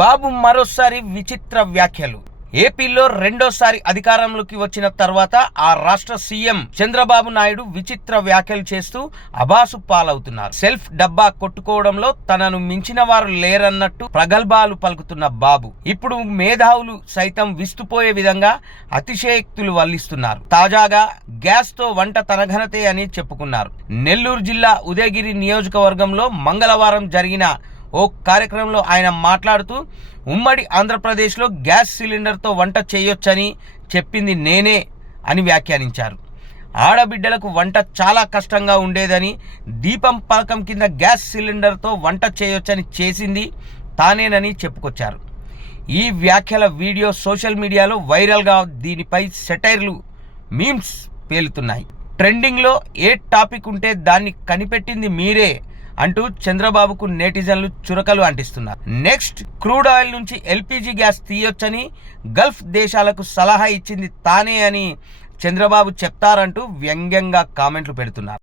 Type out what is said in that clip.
బాబు మరోసారి విచిత్ర వ్యాఖ్యలు. ఏపీలో రెండోసారి అధికారంలోకి వచ్చిన తర్వాత ఆ రాష్ట్ర సీఎం చంద్రబాబు నాయుడు విచిత్ర వ్యాఖ్యలు చేస్తూ అబాసు పాలవుతున్నారు. సెల్ఫ్ డబ్బా కొట్టుకోవడంలో తనను మించిన వారు లేరన్నట్టు ప్రగల్భాలు పలుకుతున్న బాబు ఇప్పుడు మేధావులు సైతం విస్తుపోయే విధంగా అతిశయోక్తులు వల్లిస్తున్నారు. తాజాగా గ్యాస్ తో వంట తన ఘనతే అని చెప్పుకున్నారు. నెల్లూరు జిల్లా ఉదయగిరి నియోజకవర్గంలో మంగళవారం జరిగిన ఓ కార్యక్రమంలో ఆయన మాట్లాడుతూ ఉమ్మడి ఆంధ్రప్రదేశ్లో గ్యాస్ సిలిండర్తో వంట చేయొచ్చని చెప్పింది నేనే అని వ్యాఖ్యానించారు. ఆడబిడ్డలకు వంట చాలా కష్టంగా ఉండేదని, దీపం పథకం కింద గ్యాస్ సిలిండర్తో వంట చేయొచ్చని చేసింది తానేనని చెప్పుకొచ్చారు. ఈ వ్యాఖ్యల వీడియో సోషల్ మీడియాలో వైరల్గా దీనిపై సెటైర్లు, మీమ్స్ పేలుతున్నాయి. ట్రెండింగ్లో ఏ టాపిక్ ఉంటే దాన్ని కనిపెట్టింది మీరే అంటూ చంద్రబాబుకు నెటిజన్లు చురకలు అంటిస్తున్నారు. నెక్స్ట్ క్రూడ్ ఆయిల్ నుంచి ఎల్పీజీ గ్యాస్ తీయొచ్చని గల్ఫ్ దేశాలకు సలహా ఇచ్చింది తానే అని చంద్రబాబు చెప్తారంటూ వ్యంగ్యంగా కామెంట్లు పెడుతున్నారు.